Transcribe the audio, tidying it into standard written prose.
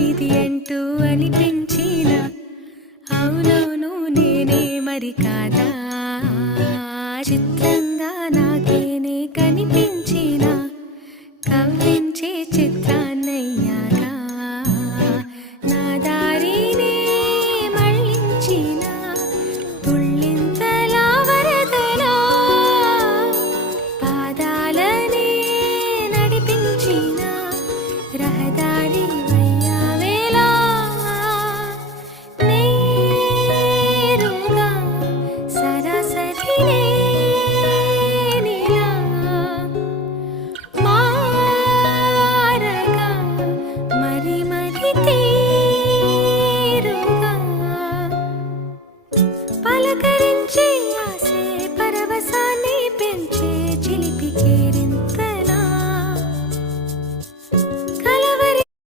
ఇది అంటూ అనిపించిన అవునవును నేనే మరి కాదా చిత్రంగా నాకేనే కనిపించిన కవ్వించే చిత్రాన్ని